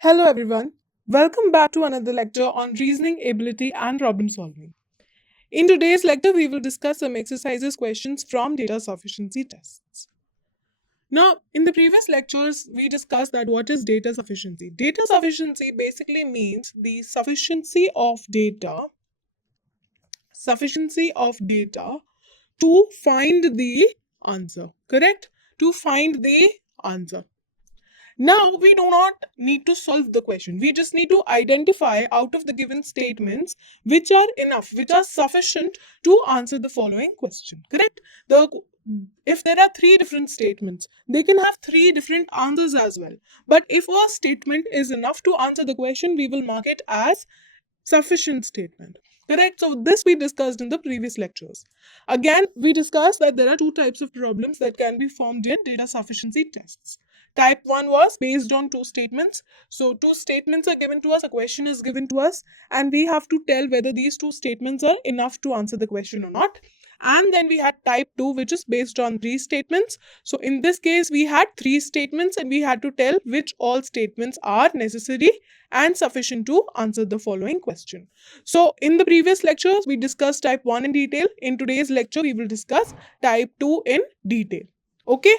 Hello everyone, welcome back to another lecture on reasoning ability and problem solving. In today's lecture, we will discuss some exercises questions from data sufficiency tests. Now, in the previous lectures, we discussed that what is data sufficiency. Data sufficiency basically means the sufficiency of data to find the answer, correct? To find the answer. Now, we do not need to solve the question. We just need to identify out of the given statements which are enough, which are sufficient to answer the following question. Correct? If there are three different statements, they can have three different answers as well. But if a statement is enough to answer the question, we will mark it as sufficient statement. Correct? So this we discussed in the previous lectures. Again, we discussed that there are two types of problems that can be formed in data sufficiency tests. Type 1 was based on two statements. So two statements are given to us, a question is given to us, and we have to tell whether these two statements are enough to answer the question or not. And then we had type 2, which is based on three statements. So in this case, we had three statements and we had to tell which all statements are necessary and sufficient to answer the following question. So in the previous lectures, we discussed type 1 in detail. In today's lecture, we will discuss type 2 in detail. Okay?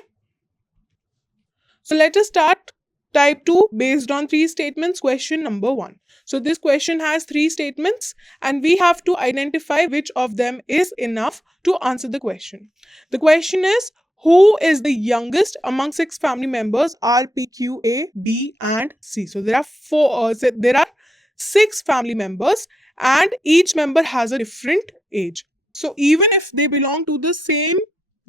So let us start type 2 based on three statements, question number 1. So this question has three statements and we have to identify which of them is enough to answer the question. The question is, who is the youngest among six family members R, P, Q, A, B and C? So there are six family members and each member has a different age. So even if they belong to the same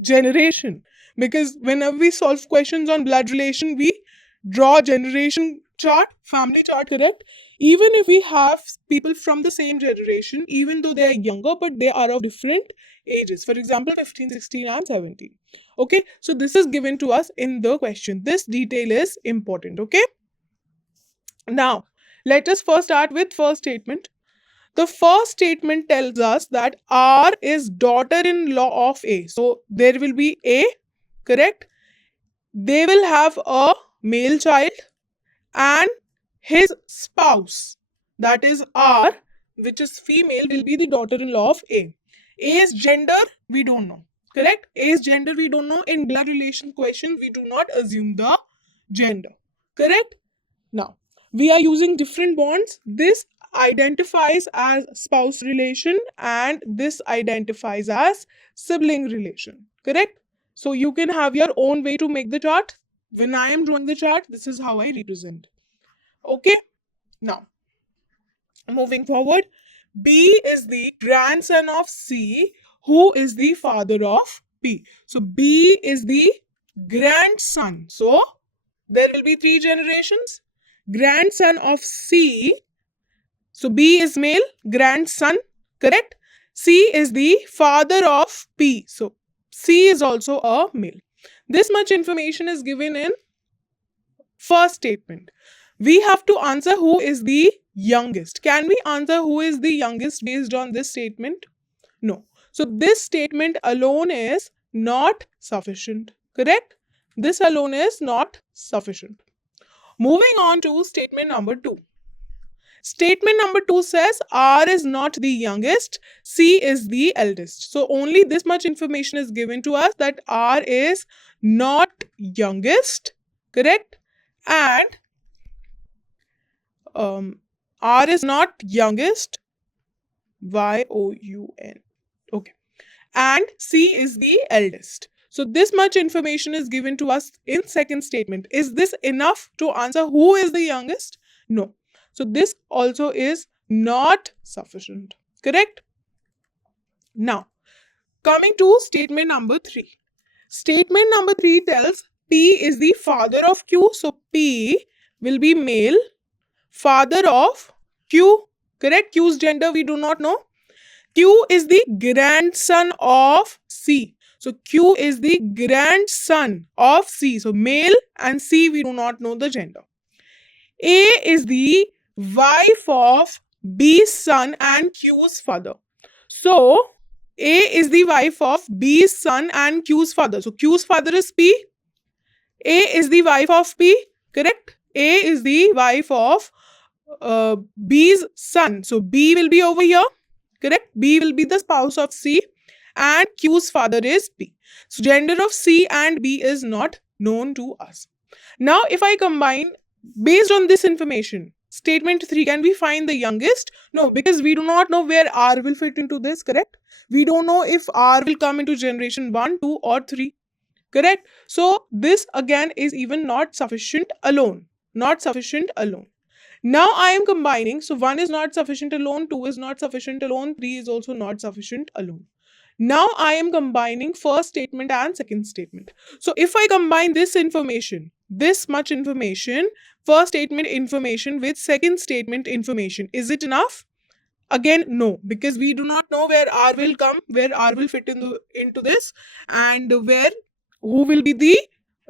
generation, because whenever we solve questions on blood relation, we draw generation chart, family chart, correct? Even if we have people from the same generation, even though they are younger, but they are of different ages. For example, 15, 16 and 17. Okay, so this is given to us in the question. This detail is important, okay? Now, let us first start with first statement. The first statement tells us that R is daughter-in-law of A. So there will be A, correct? They will have a male child and his spouse, that is R, which is female, will be the daughter-in-law of A. A's gender, we don't know, correct? A's gender, we don't know. In blood relation question, we do not assume the gender, correct? Now, we are using different bonds. This identifies as spouse relation and this identifies as sibling relation, correct? So you can have your own way to make the chart. When I am drawing the chart, this is how I represent. Okay, now moving forward, B is the grandson of C, who is the father of P. So B is the grandson. So there will be three generations. Grandson of C. So B is male, grandson, correct? C is the father of P. So C is also a male. This much information is given in first statement. We have to answer who is the youngest. Can we answer who is the youngest based on this statement? No. So this statement alone is not sufficient, correct? This alone is not sufficient. Moving on to statement number 2. Statement number 2 says R is not the youngest, C is the eldest. So only this much information is given to us, that R is not youngest, correct? And R is not youngest, Y-O-U-N. Okay. And C is the eldest. So this much information is given to us in second statement. Is this enough to answer who is the youngest? No. So this also is not sufficient, correct? Now, coming to statement number 3. Statement number 3 tells P is the father of Q. So P will be male, father of Q, correct? Q's gender we do not know. Q is the grandson of C. So Q is the grandson of C. So male and C we do not know the gender. A is the wife of B's son and Q's father. So A is the wife of B's son and Q's father. So Q's father is P. A is the wife of P, correct? A is the wife of B's son. So B will be over here, correct? B will be the spouse of C and Q's father is B. So gender of C and B is not known to us. Now if I combine based on this information, statement 3, can we find the youngest? No, because we do not know where R will fit into this, correct? We don't know if R will come into generation 1, 2 or 3, correct? So this again is even not sufficient alone, not sufficient alone. Now I am combining, so 1 is not sufficient alone, 2 is not sufficient alone, 3 is also not sufficient alone. Now I am combining first statement and second statement. So if I combine this information, this much information, first statement information with second statement information, is it enough? Again, no, because we do not know where R will come, where R will fit into this, and who will be the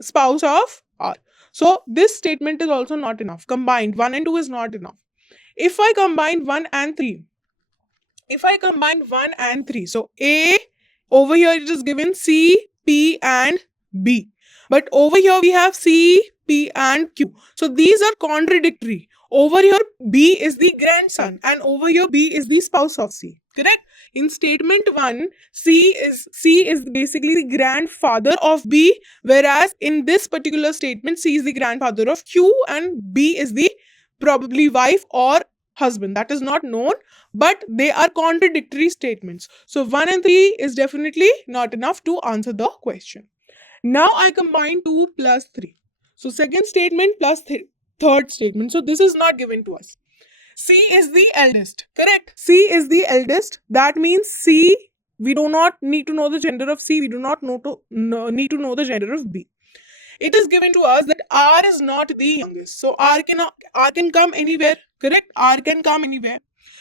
spouse of R. So this statement is also not enough. Combined 1 and 2 is not enough. If I combine 1 and 3, so A, over here it is given C, P and B. But over here we have C, P and Q. So these are contradictory. Over here B is the grandson and over here B is the spouse of C. Correct? In statement 1, C is basically the grandfather of B, whereas in this particular statement C is the grandfather of Q and B is the probably wife or husband. That is not known, but they are contradictory statements. So 1 and 3 is definitely not enough to answer the question. Now I combine 2 plus 3. So second statement plus third statement. So this is not given to us. C is the eldest, correct? C is the eldest. That means C, we do not need to know the gender of C. We do not need to know the gender of B. It is given to us that R is not the youngest. So R can come anywhere, correct? R can come anywhere.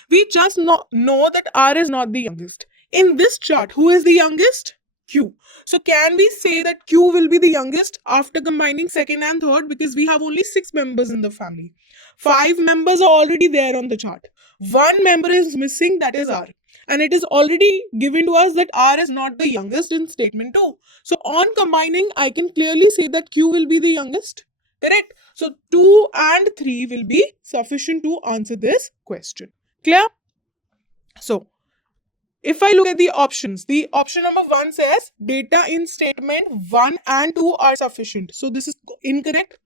We just know that R is not the youngest. In this chart, who is the youngest? Q. So can we say that Q will be the youngest after combining second and third, because we have only 6 members in the family. 5 members are already there on the chart. 1 member is missing, that is R. And it is already given to us that R is not the youngest in statement 2. So on combining, I can clearly say that Q will be the youngest. Correct? So 2 and 3 will be sufficient to answer this question. Clear? So if I look at the options, the option number 1 says data in statement 1 and 2 are sufficient. So this is incorrect.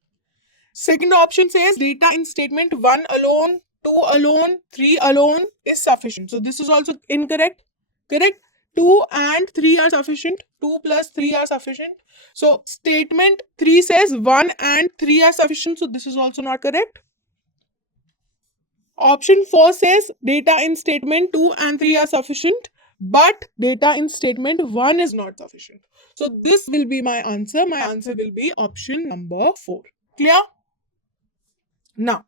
Second option says data in statement 1 alone, 2 alone, 3 alone is sufficient. So this is also incorrect. Correct? 2 and 3 are sufficient. 2 plus 3 are sufficient. So statement 3 says 1 and 3 are sufficient. So this is also not correct. Option 4 says data in statement 2 and 3 are sufficient, but data in statement 1 is not sufficient. So this will be my answer. My answer will be option number 4. Clear? Now,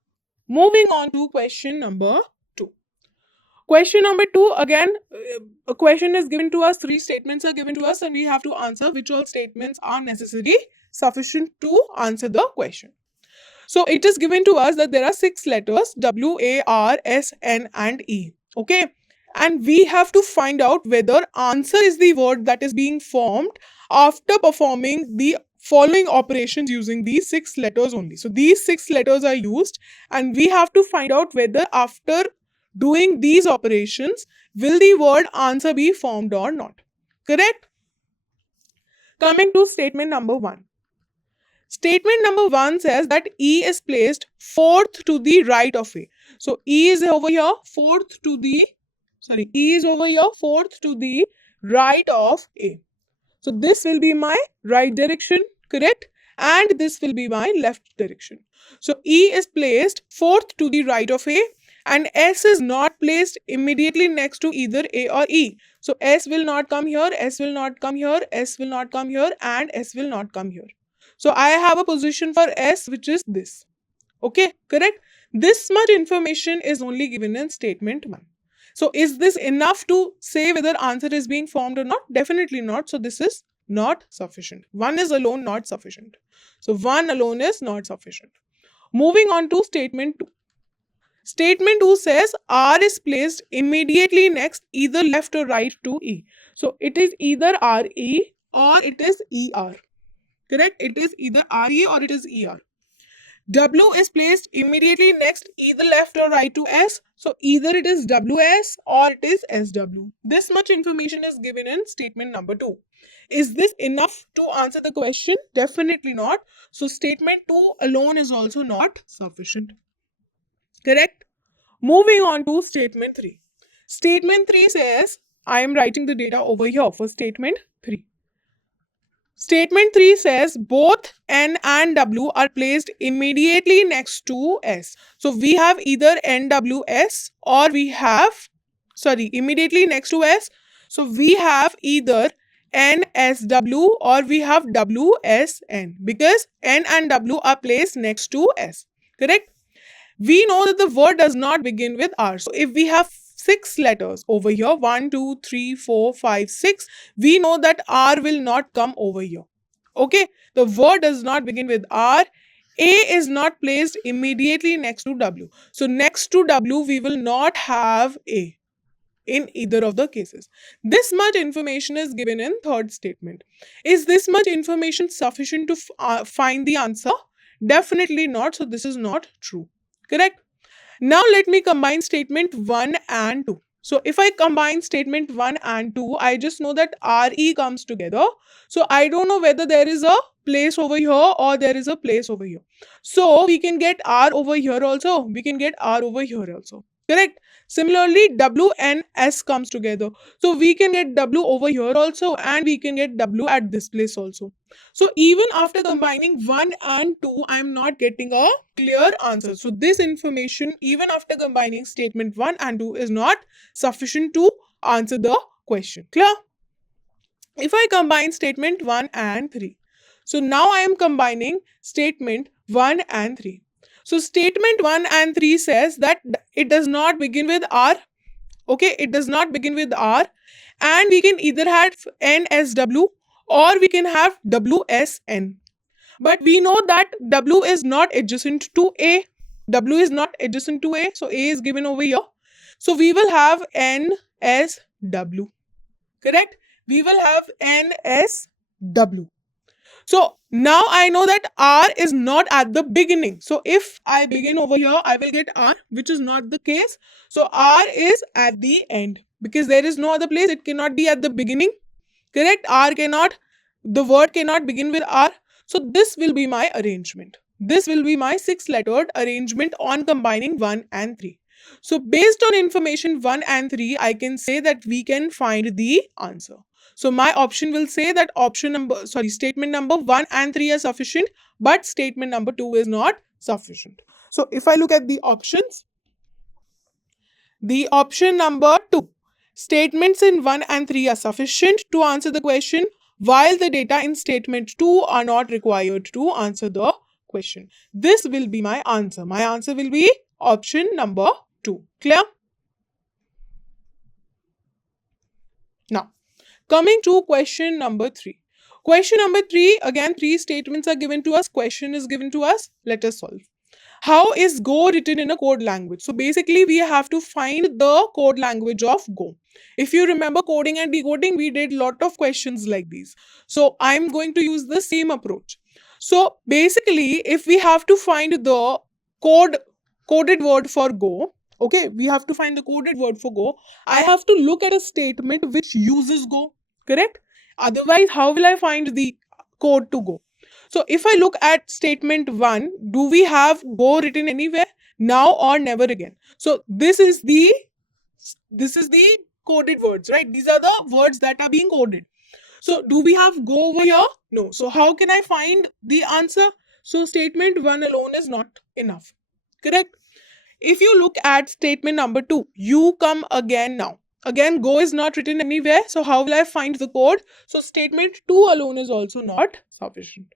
moving on to question number 2. Question number 2, again, a question is given to us, 3 statements are given to us, and we have to answer which all statements are necessary, sufficient to answer the question. So it is given to us that there are 6 letters, W, A, R, S, N and E. Okay. And we have to find out whether answer is the word that is being formed after performing the following operations using these 6 letters only. So these 6 letters are used and we have to find out whether after doing these operations, will the word answer be formed or not. Correct? Coming to statement number 1. Statement number 1 says that E is placed 4th to the right of A. So E is over here, 4th to the right of A. So this will be my right direction, correct? And this will be my left direction. So E is placed 4th to the right of A and S is not placed immediately next to either A or E. So S will not come here, S will not come here, S will not come here and S will not come here. So I have a position for S which is this. Okay, correct? This much information is only given in statement 1. So is this enough to say whether answer is being formed or not? Definitely not. So this is not sufficient. 1 is alone not sufficient. So 1 alone is not sufficient. Moving on to statement 2. Statement 2 says R is placed immediately next either left or right to E. So it is either RE or it is ER. Correct? It is either RE or it is ER. W is placed immediately next either left or right to S. So either it is WS or it is SW. This much information is given in statement number 2. Is this enough to answer the question? Definitely not. So statement 2 alone is also not sufficient. Correct? Moving on to statement 3. Statement 3 says, I am writing the data over here for statement 3. Statement 3 says both N and W are placed immediately next to S. So we have either NWS or we have, immediately next to S. So we have either NSW or we have WSN because N and W are placed next to S. Correct? We know that the word does not begin with R. So if we have 6 letters over here, 1, 2, 3, 4, 5, 6, we know that R will not come over here. Okay, the word does not begin with R. A is not placed immediately next to W. So next to W, we will not have A in either of the cases. This much information is given in third statement. Is this much information sufficient to find the answer? Definitely not. So this is not true. Correct? Now let me combine statement 1 and 2. So if I combine statement 1 and 2, I just know that RE comes together. So I don't know whether there is a place over here or there is a place over here. So we can get R over here also. We can get R over here also. Correct? Similarly, W and S comes together. So we can get W over here also and we can get W at this place also. So even after combining 1 and 2, I am not getting a clear answer. So this information, even after combining statement 1 and 2, is not sufficient to answer the question. Clear? If I combine statement 1 and 3. So now I am combining statement 1 and 3. So statement 1 and 3 says that it does not begin with R. Okay, it does not begin with R. And we can either have NSW or we can have WSN. But we know that W is not adjacent to A. W is not adjacent to A. So A is given over here. So we will have NSW. Correct? We will have NSW. So now I know that R is not at the beginning. So if I begin over here, I will get R, which is not the case. So R is at the end because there is no other place. It cannot be at the beginning. Correct? The word cannot begin with R. So this will be my arrangement. This will be my 6-lettered arrangement on combining 1 and 3. So based on information 1 and 3, I can say that we can find the answer. So my option will say that statement number 1 and 3 are sufficient, but statement number 2 is not sufficient. So if I look at the options, the option number 2, statements in 1 and 3 are sufficient to answer the question, while the data in statement 2 are not required to answer the question. This will be my answer. My answer will be option number 2. Clear? Now, coming to question number 3. Question number 3, again 3 statements are given to us. Question is given to us. Let us solve. How is Go written in a code language? So basically we have to find the code language of Go. If you remember coding and decoding, we did lot of questions like these. So I'm going to use the same approach. So basically if we have to find the coded word for Go, okay, we have to find the coded word for Go, I have to look at a statement which uses Go, correct? Otherwise, how will I find the code to Go? So if I look at statement 1, do we have Go written anywhere? Now or never again. So this is the coded words, right? These are the words that are being coded. So do we have Go over here? No. So how can I find the answer? So statement 1 alone is not enough. Correct? If you look at statement number 2, you come again now. Again, Go is not written anywhere. So how will I find the code? So statement 2 alone is also not sufficient.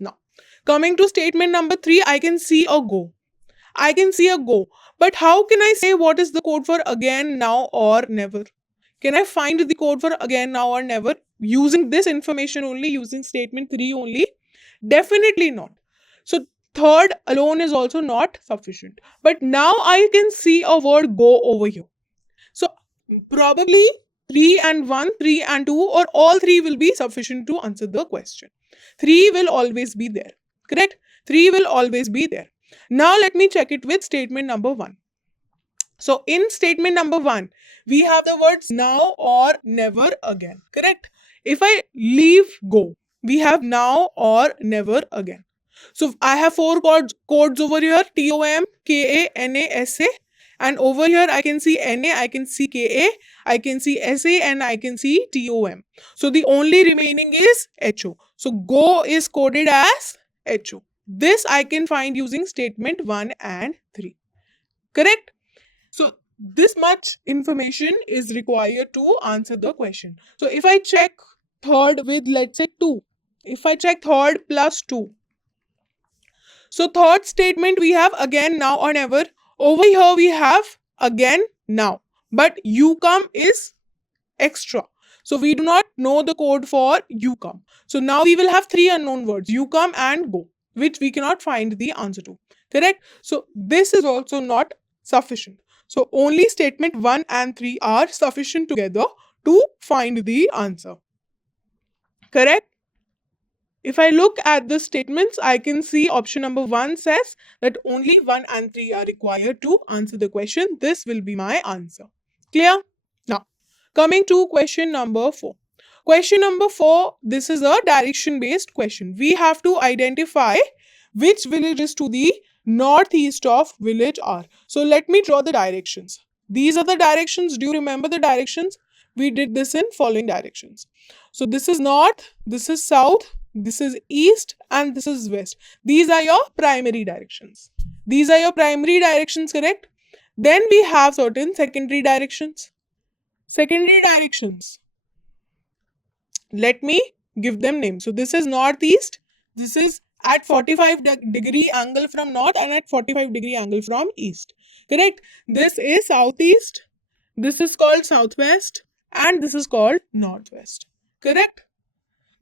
Now, coming to statement number 3, I can see a Go. I can see a Go. But how can I say what is the code for again, now or never? Can I find the code for again, now or never using this information only, using statement 3 only? Definitely not. So third alone is also not sufficient. But now I can see a word Go over here. So probably 3 and 1, 3 and 2 or all 3 will be sufficient to answer the question. 3 will always be there. Correct? 3 will always be there. Now let me check it with statement number 1. So in statement number 1, we have the words now or never again, correct? If I leave go, we have now or never again. So I have 4 codes over here: TOM, KA, NA, SA. And over here I can see NA, I can see KA, I can see SA, and I can see TOM. So the only remaining is HO. So go is coded as HO. This I can find using statement 1 and 3. Correct? So this much information is required to answer the question. So if I check third with, let's say, 2. If I check third plus 2. So third statement we have again, now or never. Over here we have again, now. But you come is extra. So we do not know the code for you come. So now we will have 3 unknown words: you come and go, which we cannot find the answer to. Correct? So this is also not sufficient. So only statement 1 and 3 are sufficient together to find the answer. Correct? If I look at the statements, I can see option number 1 says that only 1 and 3 are required to answer the question. This will be my answer. Clear? Now, coming to question number 4. Question number 4, this is a direction-based question. We have to identify which village is to the northeast of village R. So let me draw the directions. These are the directions. Do you remember the directions? We did this in following directions. So this is north, this is south, this is east, and this is west. These are your primary directions. These are your primary directions, correct? Then we have certain secondary directions. Secondary directions. Let me give them names. So this is northeast. This is at 45-degree angle from north and at 45-degree angle from east. Correct? This is southeast. This is called southwest. And this is called northwest. Correct?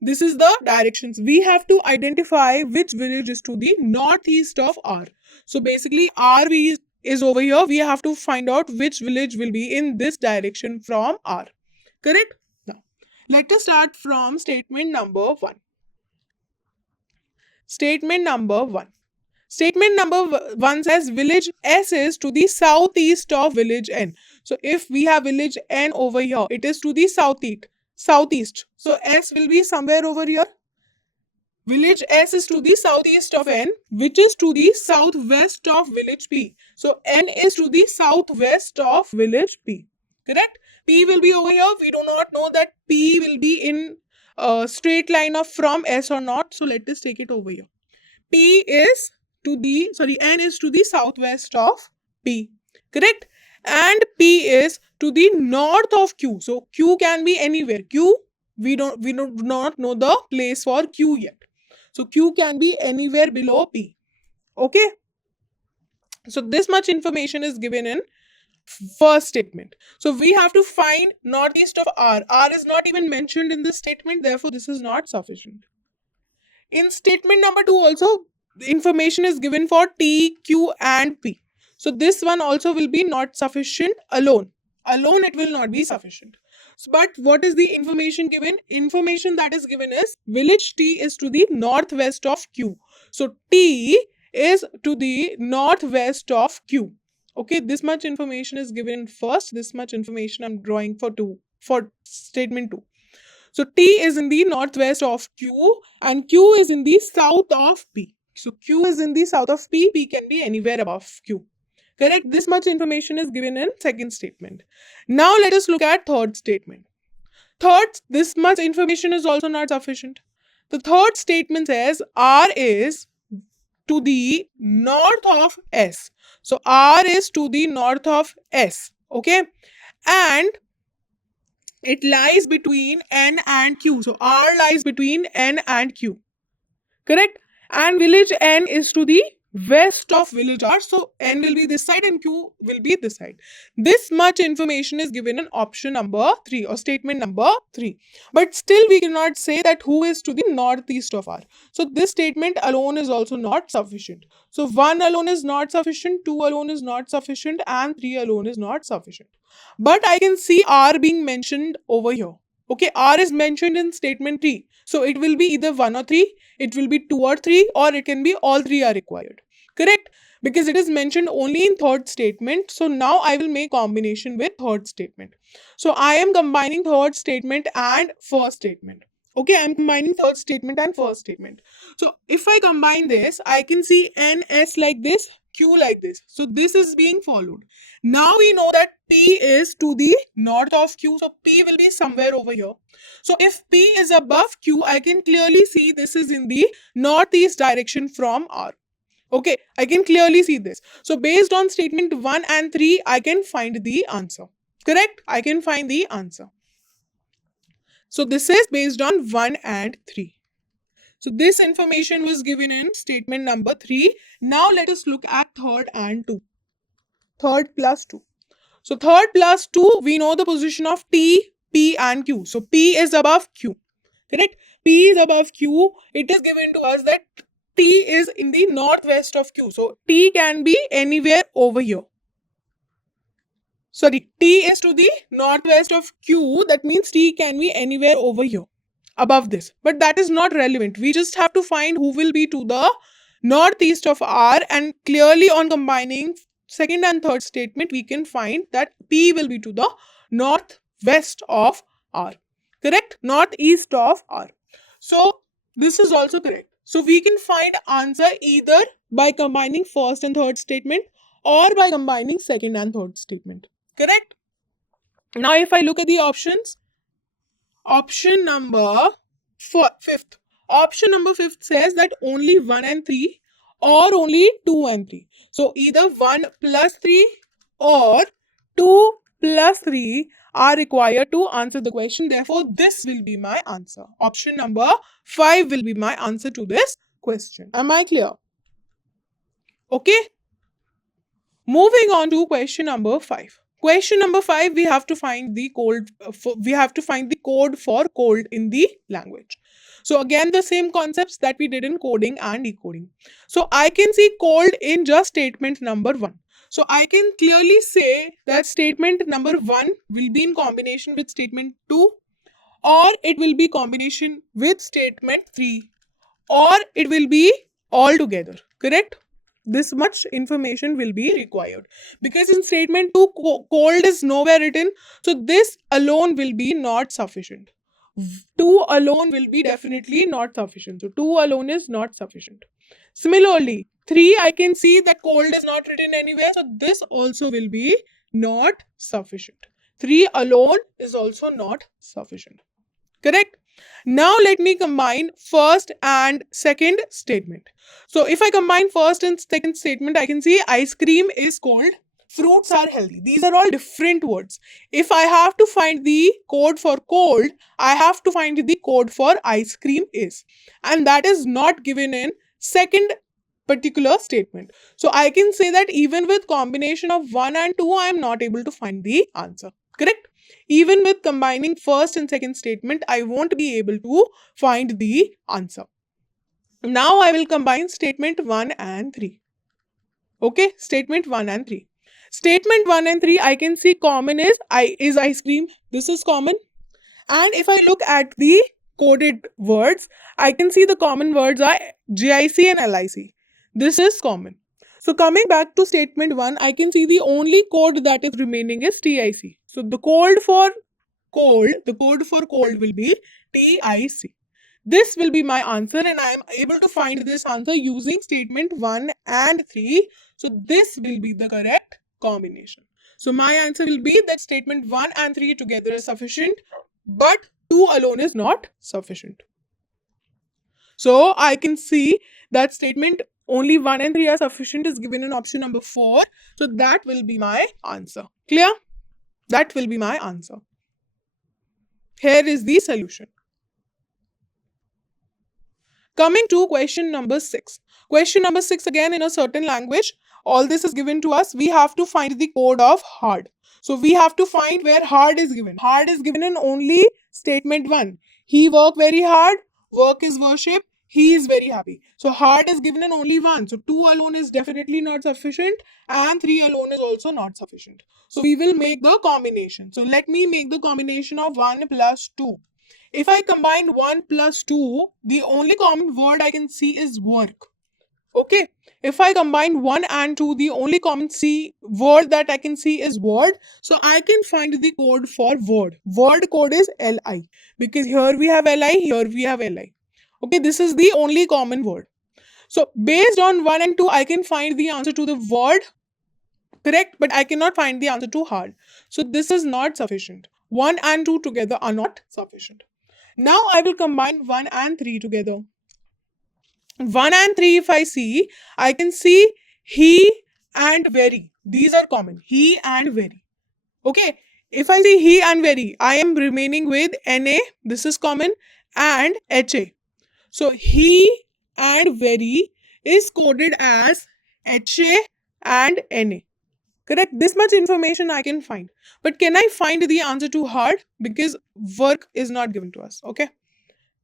This is the directions. We have to identify which village is to the northeast of R. So basically R is over here. We have to find out which village will be in this direction from R. Correct? Now, let us start from statement number 1. Statement number 1. Statement number 1 says village S is to the southeast of village N. So if we have village N over here, it is to the southeast. So S will be somewhere over here. Village S is to the southeast of N, which is to the southwest of village P. So N is to the southwest of village P. Correct? P will be over here. We do not know that P will be in a straight line of from S or not. So let us take it over here. N is to the southwest of P. Correct? And P is to the north of Q. So Q can be anywhere. Q, we do not know the place for Q yet. So Q can be anywhere below P. Okay? So this much information is given in first statement. So we have to find northeast of R. R is not even mentioned in this statement. Therefore, this is not sufficient. In statement number 2 also, the information is given for T, Q and P. So this one also will be not sufficient alone. Alone it will not be sufficient. But what is the information given? Information that is given is village T is to the northwest of Q. So T is to the northwest of Q. Okay, this much information is given first. This much information I'm drawing for statement 2. So T is in the northwest of Q and Q is in the south of P. So Q is in the south of P. P can be anywhere above Q. Correct? This much information is given in second statement. Now let us look at third statement. Third, this much information is also not sufficient. The third statement says R is to the north of S. So R is to the north of S. Okay? And it lies between N and Q. So R lies between N and Q. Correct? And village N is to the west of village R. So N will be this side and Q will be this side. This much information is given in option number 3 or statement number 3. But still we cannot say that who is to the northeast of R. So this statement alone is also not sufficient. So 1 alone is not sufficient, 2 alone is not sufficient and 3 alone is not sufficient. But I can see R being mentioned over here. Okay, R is mentioned in statement 3. So it will be either 1 or 3, it will be 2 or 3, or it can be all 3 are required. Correct? Because it is mentioned only in third statement. So now I will make combination with third statement. So I am combining third statement and first statement. Okay, I am combining third statement and first statement. So if I combine this, I can see N, S like this, Q like this. So this is being followed. Now we know that P is to the north of Q. So P will be somewhere over here. So if P is above Q, I can clearly see this is in the northeast direction from R. Okay, I can clearly see this. So based on statement 1 and 3, I can find the answer. Correct? I can find the answer. So this is based on 1 and 3. So this information was given in statement number 3. Now let us look at third and 2. Third plus 2. So third plus 2, we know the position of T, P and Q. So P is above Q. Correct? P is above Q. It is given to us that T is in the northwest of Q. So T can be anywhere over here. Sorry, T is to the northwest of Q. That means T can be anywhere over here, above this. But that is not relevant. We just have to find who will be to the northeast of R, and clearly on combining second and third statement, we can find that P will be to the northwest of R. Correct? Northeast of R. So this is also correct. So we can find answer either by combining first and third statement or by combining second and third statement. Correct? Now if I look at the options, option number fifth. Option number 5 says that only 1 and 3 or only 2 and 3. So either 1 plus 3 or 2 plus 3 are required to answer the question. Therefore, this will be my answer. Option number 5 will be my answer to this question. Am I clear? Okay. Moving on to question number 5. Question number 5, we have to find the code. We have to find the code for cold in the language. So again, the same concepts that we did in coding and decoding. So I can see cold in just statement number 1. So I can clearly say that statement number 1 will be in combination with statement 2, or it will be combination with statement 3, or it will be all together. Correct? This much information will be required, because in statement 2 cold is nowhere written, so this alone will be not sufficient. 2 alone will be definitely not sufficient. So 2 alone is not sufficient. Similarly, 3, I can see that cold is not written anywhere, so this also will be not sufficient. 3 alone is also not sufficient. Correct? Now let me combine first and second statement. So if I combine first and second statement, I can see ice cream is cold, fruits are healthy. These are all different words. If I have to find the code for cold, I have to find the code for ice cream is. And that is not given in second particular statement. So I can say that even with combination of 1 and 2, I am not able to find the answer. Correct? Even with combining first and second statement, I won't be able to find the answer. Now I will combine statement 1 and 3. Okay, statement 1 and 3. Statement 1 and 3, I can see common is ice cream. This is common. And if I look at the coded words, I can see the common words are GIC and LIC. This is common. So coming back to statement 1, I can see the only code that is remaining is TIC. So the code for cold will be TIC. This will be my answer, and I am able to find this answer using statement 1 and 3. So this will be the correct combination. So my answer will be that statement 1 and 3 together is sufficient, but 2 alone is not sufficient. So I can see that statement only 1 and 3 are sufficient is given in option number 4. So that will be my answer. Clear? That will be my answer. Here is the solution. Coming to question number 6. Question number 6, again in a certain language. All this is given to us. We have to find the code of hard. So we have to find where hard is given. Hard is given in only statement 1. He worked very hard. Work is worship. He is very happy. So hard is given in only one. So 2 alone is definitely not sufficient, and 3 alone is also not sufficient. So we will make the combination. So let me make the combination of 1 plus 2. If I combine 1 plus 2, the only common word I can see is work. Okay. If I combine 1 and 2, the only common word that I can see is word. So I can find the code for word. Word code is LI. Because here we have LI, here we have LI. Okay, this is the only common word. So based on 1 and 2, I can find the answer to the word, correct? But I cannot find the answer to hard. So this is not sufficient. 1 and 2 together are not sufficient. Now I will combine 1 and 3 together. 1 and 3, if I see, I can see he and very. These are common. He and very. Okay. If I see he and very, I am remaining with NA. This is common. And HA. So he and very is coded as HA and NA. Correct? This much information I can find. But can I find the answer to hard? Because work is not given to us. Okay.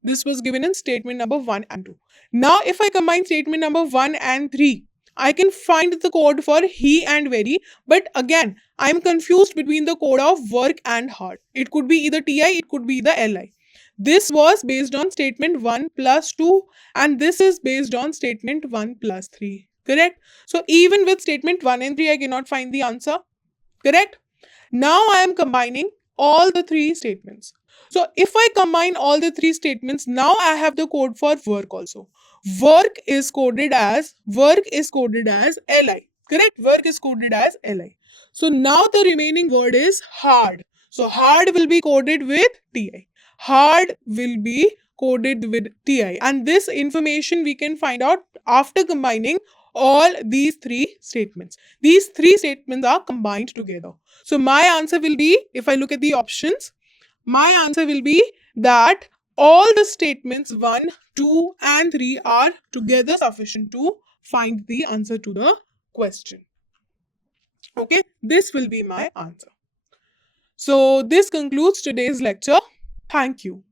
This was given in statement number 1 and 2. Now, if I combine statement number 1 and 3, I can find the code for he and very. But again, I'm confused between the code of work and hard. It could be either TI, it could be the LI. This was based on statement 1 plus 2, and this is based on statement 1 plus 3. Correct? So even with statement 1 and 3, I cannot find the answer. Correct? Now I am combining all the 3 statements. So if I combine all the 3 statements, now I have the code for work also. Work is coded as LI. Correct? Work is coded as LI. So now the remaining word is hard. So hard will be coded with TI. Hard will be coded with TI. And this information we can find out after combining all these 3 statements. These 3 statements are combined together. So my answer will be, if I look at the options, my answer will be that all the statements 1, 2 and 3 are together sufficient to find the answer to the question. Okay, this will be my answer. So this concludes today's lecture. Thank you.